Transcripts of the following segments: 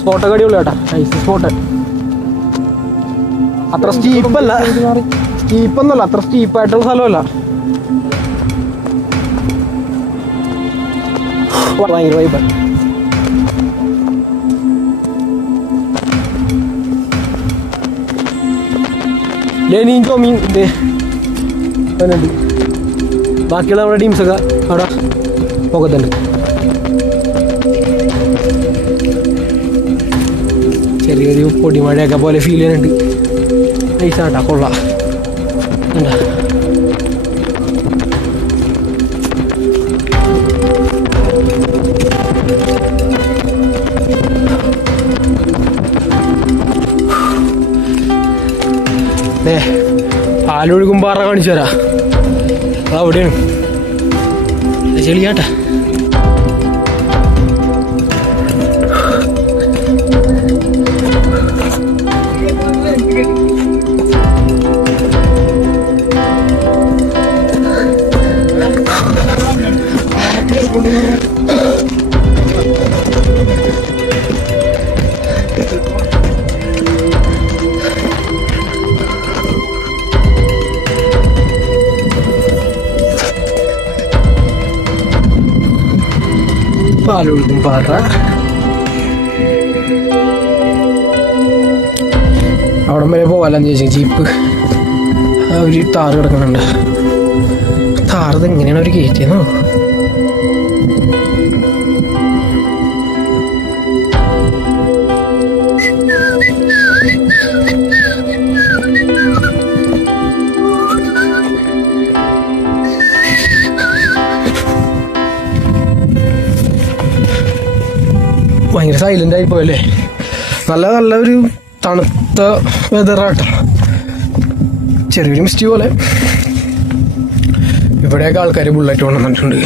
സ്പോട്ടൊക്കെ അടിപൊളി കേട്ടാ. Nice spot. അത്ര സ്റ്റീപ്പല്ല, സ്റ്റീപ്പൊന്നുമല്ല, അത്ര സ്റ്റീപ്പായിട്ടുള്ള സ്ഥലമല്ല. ഭയങ്കര വൈബ്. ലെനിയും ചോമിയും ഇതേ ഉണ്ട്. ബാക്കിയുള്ള നമ്മുടെ ടീംസൊക്കെ അവിടെ പോകത്തുണ്ട്. ചെറിയൊരു പൊടിമഴയൊക്കെ പോലെ ഫീൽ ചെയ്യുന്നുണ്ട്. നൈസാട്ടാ, കൊള്ളാം. എന്താ പാലൊഴുകും പാറ കാണിച്ചു തരാ. അതവിടെയാണ് ചെളിയാട്ടാ. പാലൊഴുകും പാറ. അവിടം വരെ പോകാലെന്ന് ചോദിച്ചാൽ ജീപ്പ് ഒരു താറ് കിടക്കുന്നുണ്ട്. താറത് എങ്ങനെയാണ് അവർ കയറ്റിയെന്നോ. ഭയങ്കര സൈലന്റ് ആയി പോയല്ലേ. നല്ലൊരു തണുത്ത വെതറാട്ടോ. ചെറിയൊരു മിസ്റ്റ് പോലെ. ഇവിടെയൊക്കെ ആൾക്കാർ ബുള്ളറ്റ് കൊണ്ടുവന്നിട്ടുണ്ട്.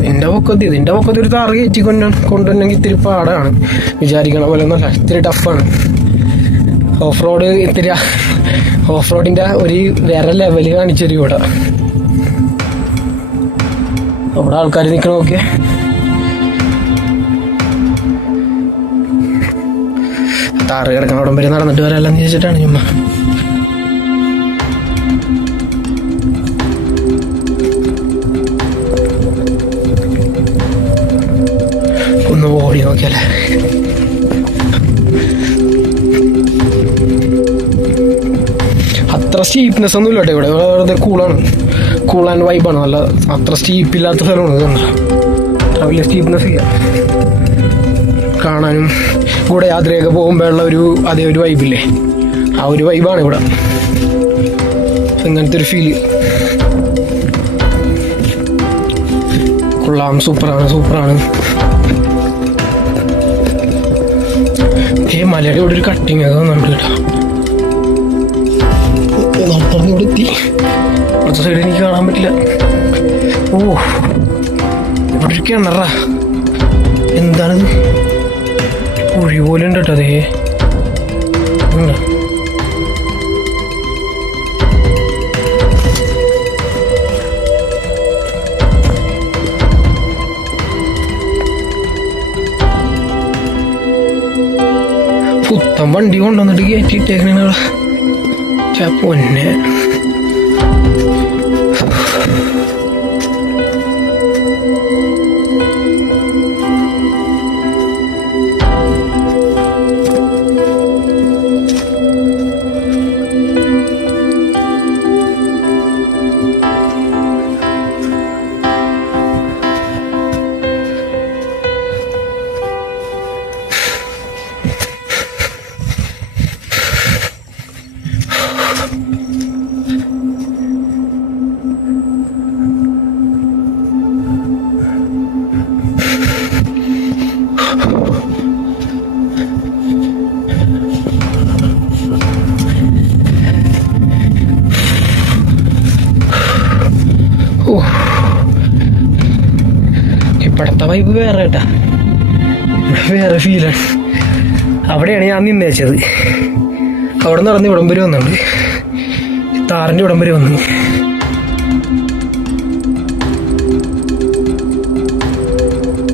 ഇതിൻ്റെ പൊക്കത്ത് ഒരു താറ് കയറ്റി കൊണ്ടുവന്നെങ്കിൽ ഇത്തിരി പാടാണ്. വിചാരിക്കണ പോലെ ഒന്നല്ല, ഇത്തിരി ടഫാണ്. ഓഫ് റോഡിൻ്റെ ഒരു വേറെ ലെവല് കാണിച്ചൊരു ഇവിടെ ആൾക്കാർ നിൽക്കണമൊക്കെ. താറ് കിടക്കണം അവിടം വരെ നടന്നിട്ട് വരാമെന്ന് ചോദിച്ചിട്ടാണ് ചുമ്മാ. ഒന്ന് ഓടി നോക്കിയാലേ. അത്ര സ്റ്റീപ്നെസ് ഒന്നും ഇല്ല കേട്ടോ ഇവിടെ. വെറുതെ കൂൾ ആൻഡ് വൈബാണ്. നല്ല അത്ര സ്റ്റീപ്പില്ലാത്ത സ്ഥലമാണ്. അത്ര വലിയ സ്റ്റീപ്നെസ് ഇല്ല. കാണാനും കൂടെ യാത്രയൊക്കെ പോകുമ്പോഴുള്ള അതേ ഒരു വൈബില്ലേ, ആ ഒരു വൈബാണ് ഇവിടെ. അങ്ങനത്തെ ഒരു ഫീല് കൊള്ളാം. സൂപ്പറാണ്. മലയുടെ ഇവിടെ ഒരു കട്ടിങ് ഒക്കെ വന്നിട്ടുണ്ട് കേട്ടോ. ഇവിടെ എത്തി. അടുത്ത സൈഡ് എനിക്ക് കാണാൻ പറ്റില്ല. ഓ, ഇവിടെ ഒരു കിണറാ. എന്താണിത്? കുഴി പോലെ ഉണ്ട് കേട്ടോ. അതേ പുത്തൻ വണ്ടി കൊണ്ടുവന്നിട്ട് കയറ്റിയിട്ടേക്കണ പൊന്നെ. ഇപ്പോഴത്തെ വൈബ് വേറെ കേട്ടാ. വേറെ ഫീലാണ്. അവിടെയാണ് ഞാൻ നിന്നേച്ചത്. അവിടെ നടന്ന് ഇവിടം വരെ വന്നുണ്ട്. താറിൻ്റെ ഇവിടം വരെ വന്നു.